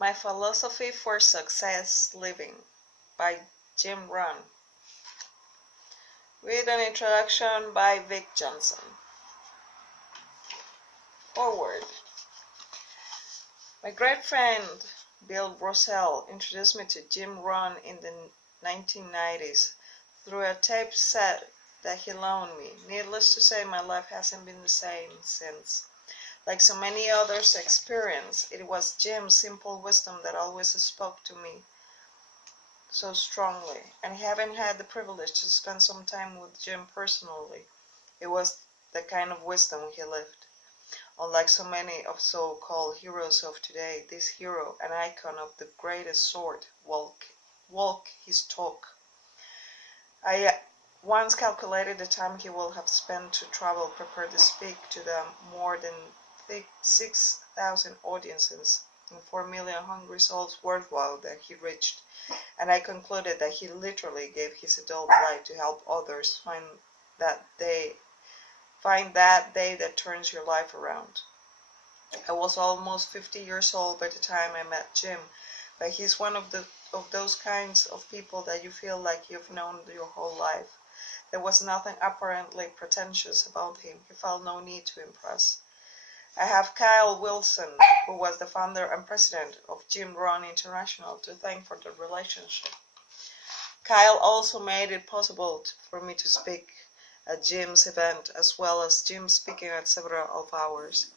My Philosophy for Success Living by Jim Rohn. With an introduction by Vic Johnson. Forward. My great friend Bill Russell introduced me to Jim Rohn in the 1990s through a tape set that he loaned me. Needless to say, my life hasn't been the same since. Like so many others' experience, it was Jim's simple wisdom that always spoke to me so strongly, and having had the privilege to spend some time with Jim personally, it was the kind of wisdom he lived. Unlike so many of so-called heroes of today, this hero, an icon of the greatest sort, walk his talk. I once calculated the time he will have spent to travel prepared to speak to the more than 6,000 audiences and 4 million hungry souls worldwide that he reached, and I concluded that he literally gave his adult life to help others find that day that turns your life around. I was almost 50 years old by the time I met Jim, but he's one of those kinds of people that you feel like you've known your whole life. There was nothing apparently pretentious about him. He felt no need to impress. I have Kyle Wilson, who was the founder and president of Jim Rohn International, to thank for the relationship. Kyle also made it possible for me to speak at Jim's event, as well as Jim speaking at several of ours.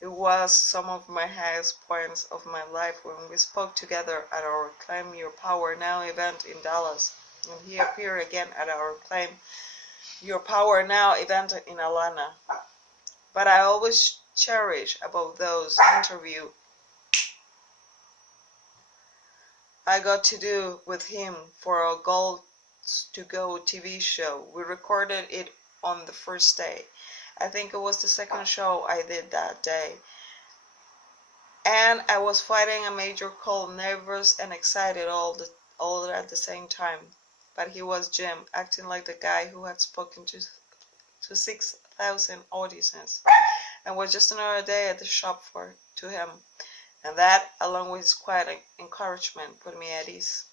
It was some of my highest points of my life when we spoke together at our Claim Your Power Now event in Dallas, and he appeared again at our Claim Your Power Now event in Atlanta. But I always cherish about those interviews I got to do with him for our Gold to Go TV show. We recorded it on the first day. I think it was the second show I did that day. And I was fighting a major cold, nervous and excited all at the same time. But he was Jim, acting like the guy who had spoken to 6,000 audiences, and was just another day at the shop to him. And that, along with his quiet encouragement, put me at ease.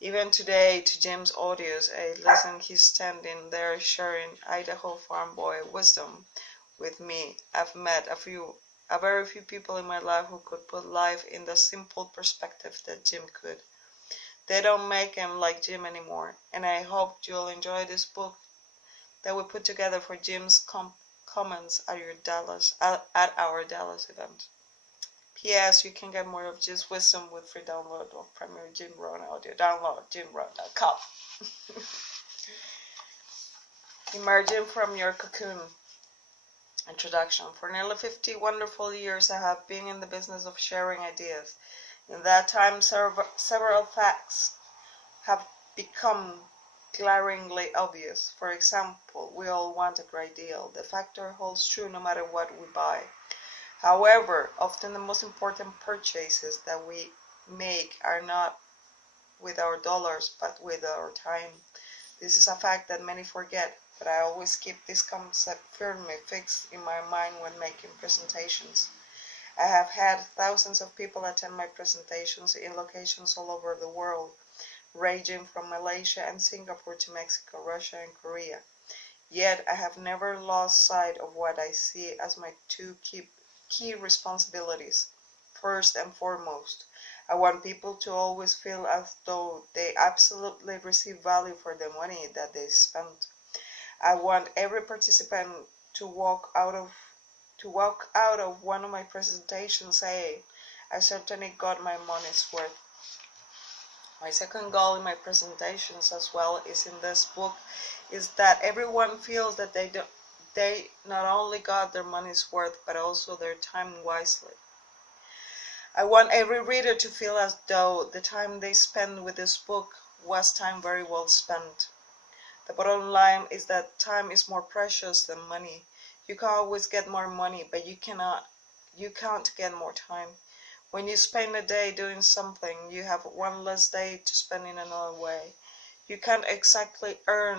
Even today, to Jim's audios, I listen. He's standing there sharing Idaho farm boy wisdom with me. I've met a very few people in my life who could put life in the simple perspective that Jim could. They don't make him like Jim anymore, and I hope you'll enjoy this book that we put together for Jim's comments at our Dallas event. P.S. You can get more of Jim's wisdom with free download of Premier Jim Rohn audio. Download jimrohn.com. Emerging from your cocoon. Introduction. For nearly 50 wonderful years, I have been in the business of sharing ideas. In that time, several facts have become glaringly obvious. For example, we all want a great deal. The factor holds true no matter what we buy. However, often the most important purchases that we make are not with our dollars, but with our time. This is a fact that many forget, but I always keep this concept firmly fixed in my mind when making presentations. I have had thousands of people attend my presentations in locations all over the world, ranging from Malaysia and Singapore to Mexico, Russia, and Korea. Yet I have never lost sight of what I see as my two key responsibilities. First and foremost, I want people to always feel as though they absolutely receive value for the money that they spend. I want every participant to walk out of one of my presentations saying, I certainly got my money's worth. My second goal in my presentations, as well as in this book, is that everyone feels that they not only got their money's worth, but also their time wisely. I want every reader to feel as though the time they spend with this book was time very well spent. The bottom line is that time is more precious than money. You can always get more money, but you can't get more time. When you spend a day doing something, you have one less day to spend in another way. You can't exactly earn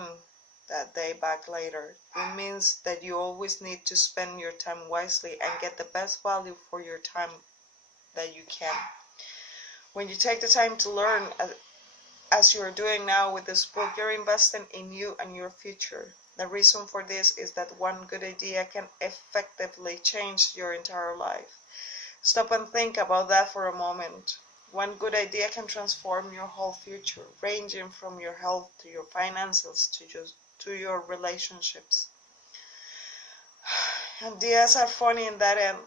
that day back later. It means that you always need to spend your time wisely and get the best value for your time that you can. When you take the time to learn, as you're doing now with this book, you're investing in you and your future. The reason for this is that one good idea can effectively change your entire life. Stop and think about that for a moment. One good idea can transform your whole future, ranging from your health to your finances to your relationships. Ideas are funny in that end.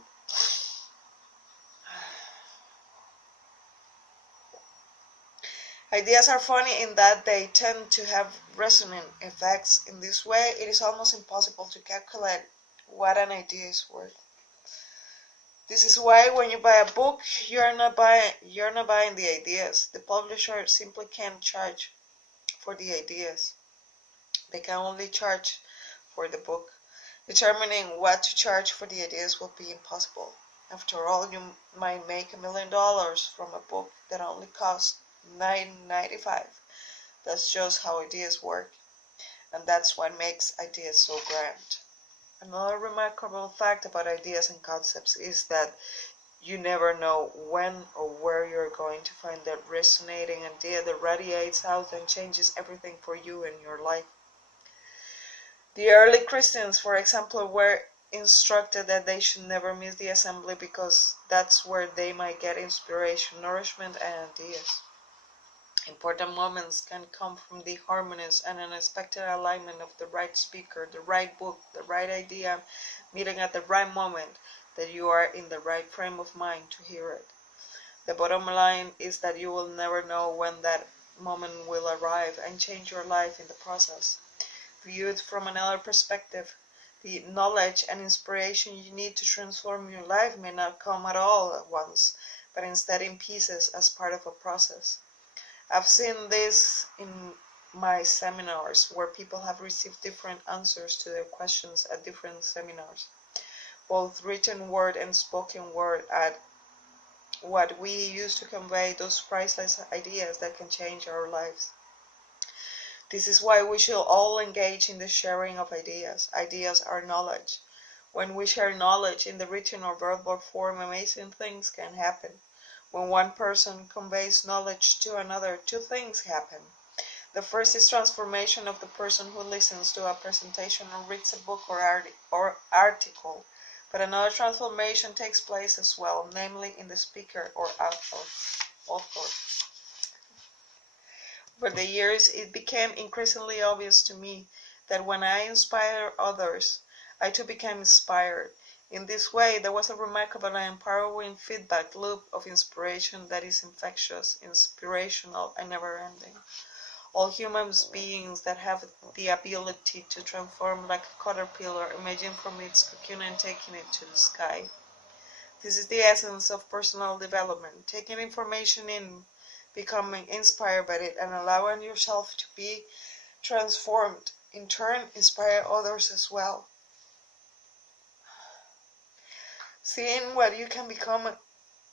Ideas are funny in that they tend to have resonant effects. In this way, it is almost impossible to calculate what an idea is worth. This is why when you buy a book, you're not buying the ideas. The publisher simply can't charge for the ideas. They can only charge for the book. Determining what to charge for the ideas will be impossible. After all, you might make $1 million from a book that only costs $9.95. That's just how ideas work, and that's what makes ideas so grand. Another remarkable fact about ideas and concepts is that you never know when or where you're going to find that resonating idea that radiates out and changes everything for you in your life. The early Christians, for example, were instructed that they should never miss the assembly because that's where they might get inspiration, nourishment, and ideas. Important moments can come from the harmonious and unexpected alignment of the right speaker, the right book, the right idea, meeting at the right moment, that you are in the right frame of mind to hear it. The bottom line is that you will never know when that moment will arrive and change your life in the process. Viewed from another perspective, the knowledge and inspiration you need to transform your life may not come at all at once, but instead in pieces as part of a process. I've seen this in my seminars where people have received different answers to their questions at different seminars. Both written word and spoken word add what we use to convey those priceless ideas that can change our lives. This is why we should all engage in the sharing of ideas. Ideas are knowledge. When we share knowledge in the written or verbal form, amazing things can happen. When one person conveys knowledge to another, two things happen. The first is transformation of the person who listens to a presentation or reads a book or article. But another transformation takes place as well, namely in the speaker or author. Over the years, it became increasingly obvious to me that when I inspire others, I too became inspired. In this way, there was a remarkable and empowering feedback loop of inspiration that is infectious, inspirational, and never-ending. All human beings that have the ability to transform like a caterpillar emerging from its cocoon and taking it to the sky. This is the essence of personal development, taking information in, becoming inspired by it, and allowing yourself to be transformed. In turn, inspire others as well. Seeing what you can become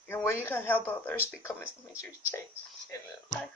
and what you can help others become is a major change in your life.